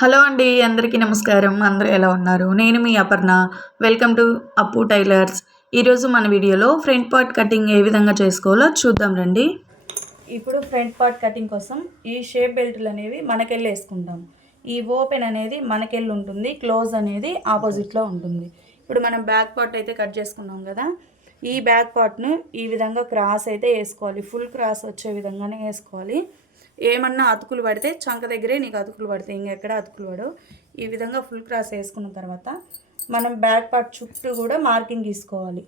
Hello అండి. అందరికీ నమస్కారం. అందరూ ఎలా ఉన్నారు? నేను మీ అపర్ణ. వెల్కమ్ టు అప్పు టైలర్స్. ఈరోజు మన వీడియోలో ఫ్రంట్ పార్ట్ కటింగ్ ఏ విధంగా చేసుకోవాలో చూద్దాం రండి. ఇప్పుడు ఫ్రంట్ పార్ట్ కటింగ్ కోసం ఈ షేప్ బెల్ట్లు అనేవి మనకెళ్ళి వేసుకుంటాం. ఈ ఓపెన్ అనేది మనకెళ్ళి ఉంటుంది, క్లోజ్ అనేది ఆపోజిట్లో ఉంటుంది. ఇప్పుడు మనం బ్యాక్ పార్ట్ అయితే కట్ చేసుకున్నాం కదా, ఈ బ్యాక్ పార్ట్ను ఈ విధంగా క్రాస్ అయితే వేసుకోవాలి. ఫుల్ క్రాస్ వచ్చే విధంగానే వేసుకోవాలి. ఏమన్నా అతుకులు పడితే చంక దగ్గరే నీకు అతుకులు పడతాయి, ఇంకెక్కడ అతుకులు పడవు. ఈ విధంగా ఫుల్ క్రాస్ వేసుకున్న తర్వాత మనం బ్యాక్ పార్ట్ చుట్టూ కూడా మార్కింగ్ గీసుకోవాలి.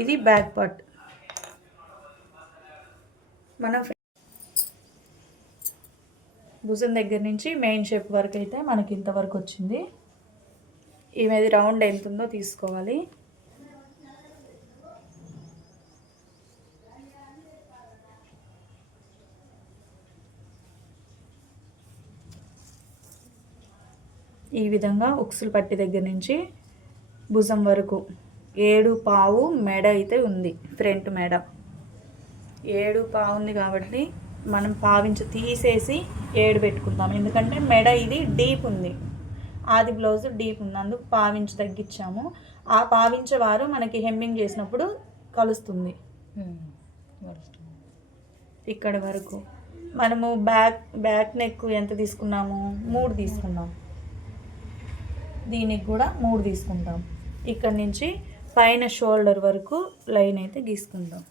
ఇది బ్యాక్ పార్ట్. మన భుజం దగ్గర నుంచి మెయిన్ షేప్ వరకు అయితే మనకి ఇంతవరకు వచ్చింది. ఈమెది రౌండ్ ఎంత ఉందో తీసుకోవాలి. ఈ విధంగా ఉక్సులు పట్టి దగ్గర నుంచి భుజం వరకు 7.5 మెడ అయితే ఉంది. ఫ్రంట్ మెడ 7.5 ఉంది కాబట్టి మనం పావించు తీసేసి 7 పెట్టుకుందాం. ఎందుకంటే మెడ ఇది డీప్ ఉంది, ఆది బ్లౌజ్ డీప్ ఉంది, అందుకు పావించు తగ్గించాము. ఆ పావించే వారు మనకి హెమ్మింగ్ చేసినప్పుడు కలుస్తుంది. ఇక్కడ వరకు మనము బ్యాక్ నెక్ ఎంత తీసుకున్నాము? 3 తీసుకున్నాం. దీనికి కూడా 3 తీసుకుంటాం. ఇక్కడ నుంచి పైన షోల్డర్ వరకు లైన్ అయితే గీసుకుందాం.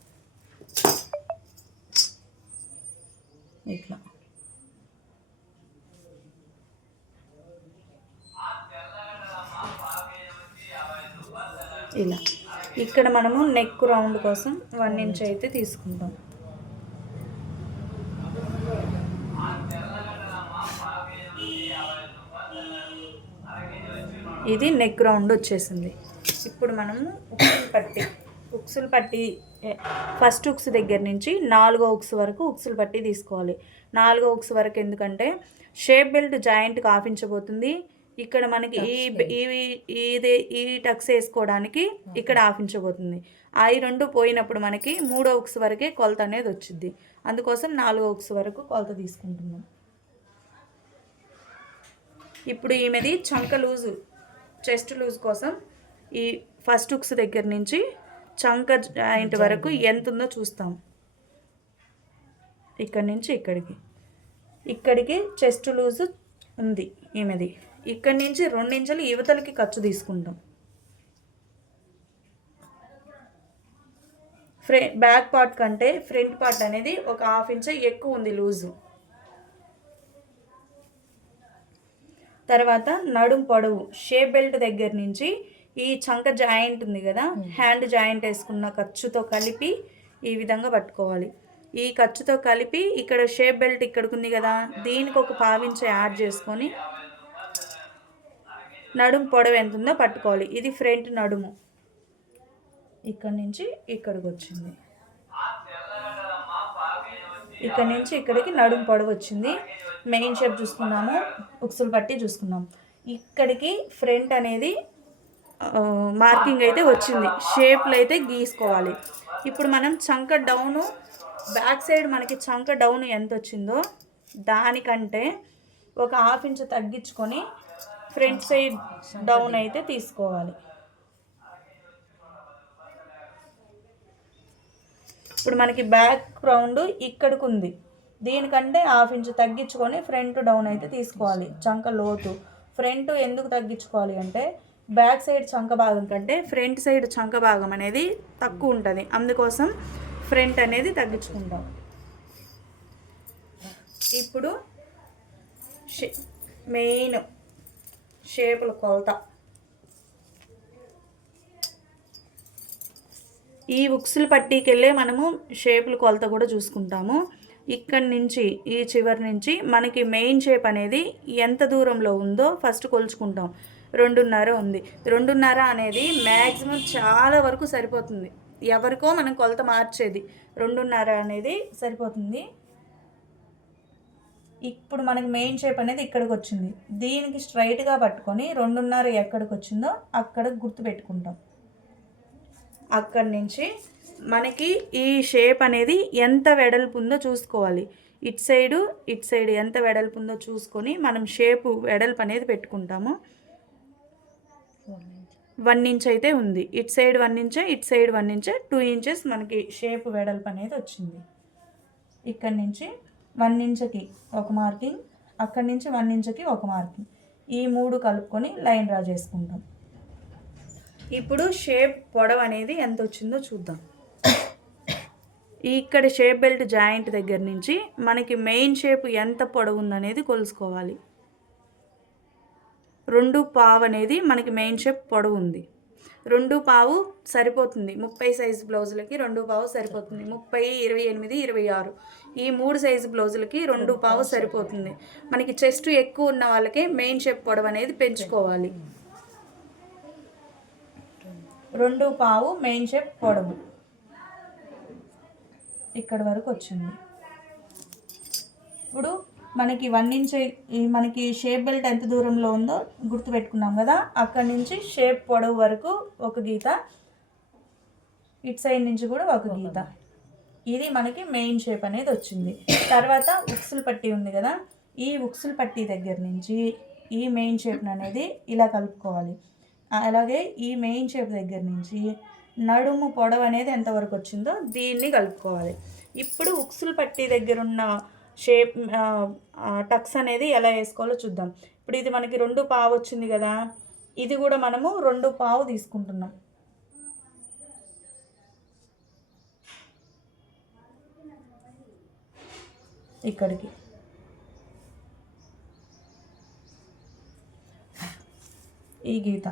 ఇట్లా ఇలా ఇక్కడ మనము నెక్ రౌండ్ కోసం 1 ఇంచ్ అయితే తీసుకుంటాం. ఇది నెక్ రౌండ్ వచ్చేసింది. ఇప్పుడు మనము ఉక్సులు పట్టి ఫస్ట్ ఉక్స్ దగ్గర నుంచి 4వ ఉక్స్ వరకు ఉక్సులు పట్టి తీసుకోవాలి. 4వ ఉక్స్ వరకు ఎందుకంటే షేప్ బెల్ట్ జాయింట్కి ఆఫించబోతుంది. ఇక్కడ మనకి ఈ టక్స్ వేసుకోవడానికి ఇక్కడ ఆఫించబోతుంది. అవి 2 పోయినప్పుడు మనకి 3వ ఉక్స్ వరకే కొలత అనేది వచ్చింది. అందుకోసం 4వ ఉక్స్ వరకు కొలత తీసుకుంటున్నాం. ఇప్పుడు ఈమెది చంక లూజు, చెస్ట్ లూజ్ కోసం ఈ ఫస్ట్ ఉక్స్ దగ్గర నుంచి చంక జాయింట్ వరకు ఎంత ఉందో చూస్తాం. ఇక్కడి నుంచి ఇక్కడికి చెస్ట్ లూజ్ ఉంది ఈమెది. ఇక్కడి నుంచి 2 ఇంచులు యువతలకి ఖర్చు తీసుకుంటాం. బ్యాక్ పార్ట్ కంటే ఫ్రంట్ పార్ట్ అనేది ఒక 1/2 ఇంచ్ ఎక్కువ ఉంది లూజు. తర్వాత నడుం పొడవు షేప్ బెల్ట్ దగ్గర నుంచి ఈ చంక జాయింట్ ఉంది కదా, హ్యాండ్ జాయింట్ వేసుకున్న ఖర్చుతో కలిపి ఈ విధంగా పట్టుకోవాలి. ఈ ఖర్చుతో కలిపి ఇక్కడ షేప్ బెల్ట్ ఇక్కడికి ఉంది కదా, దీనికి ఒక 1/2 ఇంచ్ యాడ్ చేసుకొని నడుం పొడవు ఎంత ఉందో పట్టుకోవాలి. ఇది ఫ్రంట్ నడుము, ఇక్కడి నుంచి ఇక్కడికి వచ్చింది. ఇక్కడ నుంచి ఇక్కడికి నడుం పొడవు వచ్చింది. మెయిన్ షేప్ చూసుకున్నాము, ఉక్సులు పట్టి చూసుకున్నాం. ఇక్కడికి ఫ్రంట్ అనేది మార్కింగ్ అయితే వచ్చింది. షేప్లు అయితే గీసుకోవాలి. ఇప్పుడు మనం చంక డౌను బ్యాక్ సైడ్ మనకి చంక డౌన్ ఎంత వచ్చిందో దానికంటే ఒక 1/2 ఇంచ్ తగ్గించుకొని ఫ్రంట్ సైడ్ డౌన్ అయితే తీసుకోవాలి. ఇప్పుడు మనకి బ్యాక్ రౌండ్ ఇక్కడికి ఉంది, దీనికంటే 1/2 ఇంచ్ తగ్గించుకొని ఫ్రంట్ డౌన్ అయితే తీసుకోవాలి. చంక లోతు ఫ్రంట్ ఎందుకు తగ్గించుకోవాలి అంటే బ్యాక్ సైడ్ చంక భాగం కంటే ఫ్రంట్ సైడ్ చంక భాగం అనేది తక్కువ ఉంటుంది, అందుకోసం ఫ్రంట్ అనేది తగ్గించుకుంటాం. ఇప్పుడు మెయిన్ షేపుల కొలత ఈ ఉక్సులు పట్టీకి వెళ్ళే మనము షేపుల కొలత కూడా చూసుకుంటాము. ఇక్కడి నుంచి ఈ చివరి నుంచి మనకి మెయిన్ షేప్ అనేది ఎంత దూరంలో ఉందో ఫస్ట్ కొలుచుకుంటాం. 2.5 ఉంది. 2.5 అనేది మ్యాక్సిమం చాలా వరకు సరిపోతుంది. ఎవరికో మనం కొలత మార్చేది 2.5 అనేది సరిపోతుంది. ఇప్పుడు మనకి మెయిన్ షేప్ అనేది ఇక్కడికి వచ్చింది. దీనికి స్ట్రైట్గా పట్టుకొని 2.5 ఎక్కడికి వచ్చిందో అక్కడ గుర్తుపెట్టుకుంటాం. అక్కడి నుంచి మనకి ఈ షేప్ అనేది ఎంత వెడల్పు ఉందో చూసుకోవాలి. ఇటు సైడు ఎంత వెడల్పు ఉందో చూసుకొని మనం షేపు వెడల్పు అనేది పెట్టుకుంటాము. 1 ఇంచ్ అయితే ఉంది. ఇటు సైడ్ 1 ఇంచ్, ఇటు సైడ్ 1 ఇంచ్, 2 ఇంచెస్ మనకి షేపు వెడల్పు అనేది వచ్చింది. ఇక్కడి నుంచి 1 ఇంచ్కి ఒక మార్కింగ్, అక్కడి నుంచి 1 ఇంచ్కి ఒక మార్కింగ్, ఈ 3 కలుపుకొని లైన్ డ్రా చేసుకుంటాం. ఇప్పుడు షేప్ పొడవు అనేది ఎంత వచ్చిందో చూద్దాం. ఇక్కడ షేప్ బెల్ట్ జాయింట్ దగ్గర నుంచి మనకి మెయిన్ షేప్ ఎంత పొడవు ఉందనేది కొలుసుకోవాలి. 2.5 అనేది మనకి మెయిన్ షేప్ పొడవు ఉంది. 2.5 సరిపోతుంది. 30 సైజు బ్లౌజులకి 2.5 సరిపోతుంది. 30, 28, 26 ఈ 3 సైజు బ్లౌజులకి 2.5 సరిపోతుంది. మనకి చెస్ట్ ఎక్కువ ఉన్న వాళ్ళకి మెయిన్ షేప్ పొడవు అనేది పెంచుకోవాలి. 2.5 మెయిన్ షేప్ పొడవు ఇక్కడ వరకు వచ్చింది. ఇప్పుడు మనకి 1 ఇంచ్ మనకి షేప్ బెల్ట్ ఎంత దూరంలో ఉందో గుర్తుపెట్టుకున్నాం కదా. అక్కడి నుంచి షేప్ పొడవు వరకు ఒక గీత, ఇటు సైడ్ నుంచి కూడా ఒక గీత. ఇది మనకి మెయిన్ షేప్ అనేది వచ్చింది. తర్వాత ఉక్సులు పట్టీ ఉంది కదా, ఈ ఉక్సులు పట్టీ దగ్గర నుంచి ఈ మెయిన్ షేప్ అనేది ఇలా కలుపుకోవాలి. అలాగే ఈ మెయిన్ షేప్ దగ్గర నుంచి నడుము పొడవు అనేది ఎంతవరకు వచ్చిందో దీన్ని కలుపుకోవాలి. ఇప్పుడు ఉక్సులు పట్టీ దగ్గర ఉన్న షేప్ టక్స్ అనేది ఎలా వేసుకోవాలో చూద్దాం. ఇప్పుడు ఇది మనకి 2.5 వచ్చింది కదా, ఇది కూడా మనము 2.5 తీసుకుంటున్నాం. ఇక్కడికి ఈ గీత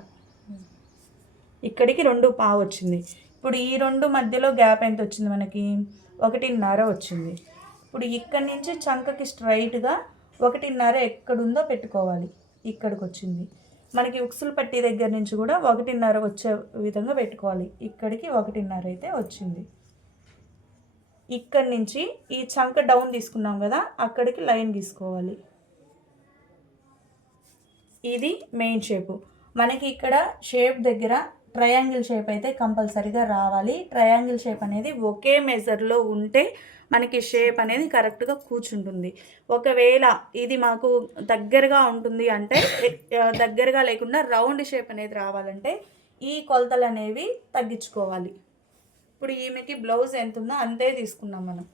ఇక్కడికి 2.5 వచ్చింది. ఇప్పుడు ఈ 2 మధ్యలో గ్యాప్ ఎంత వచ్చింది మనకి? 1.5 వచ్చింది. ఇప్పుడు ఇక్కడి నుంచి చంకకి స్ట్రైట్గా 1.5 ఎక్కడుందో పెట్టుకోవాలి. ఇక్కడికి వచ్చింది. మనకి ఉక్సులు పట్టీ దగ్గర నుంచి కూడా 1.5 వచ్చే విధంగా పెట్టుకోవాలి. ఇక్కడికి 1.5 అయితే వచ్చింది. ఇక్కడి నుంచి ఈ చంక డౌన్ తీసుకున్నాం కదా, అక్కడికి లైన్ తీసుకోవాలి. ఇది మెయిన్ షేపు. మనకి ఇక్కడ షేప్ దగ్గర ట్రయాంగిల్ షేప్ అయితే కంపల్సరీగా రావాలి. ట్రయాంగిల్ షేప్ అనేది ఒకే మెజర్లో ఉంటే మనకి షేప్ అనేది కరెక్ట్గా కూర్చుంటుంది. ఒకవేళ ఇది మాకు దగ్గరగా ఉంటుంది అంటే, దగ్గరగా లేకుండా రౌండ్ షేప్ అనేది రావాలంటే ఈ కొలతలు అనేవి తగ్గించుకోవాలి. ఇప్పుడు ఈమెకి బ్లౌజ్ ఎంత ఉందో అంతే తీసుకున్నాం మనం.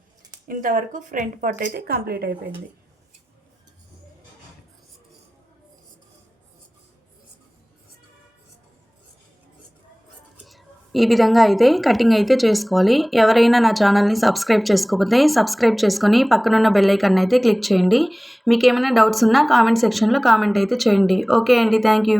ఇంతవరకు ఫ్రంట్ పార్ట్ అయితే కంప్లీట్ అయిపోయింది. ఈ విధంగా అయితే కటింగ్ అయితే చేసుకోవాలి. ఎవరైనా నా ఛానల్ని సబ్స్క్రైబ్ చేసుకోకపోతే సబ్స్క్రైబ్ చేసుకొని పక్కనున్న బెల్ ఐకాన్ అయితే క్లిక్ చేయండి. మీకు ఏమైనా డౌట్స్ ఉన్నా కామెంట్ సెక్షన్లో కామెంట్ అయితే చేయండి. ఓకే అండి, థ్యాంక్ యూ.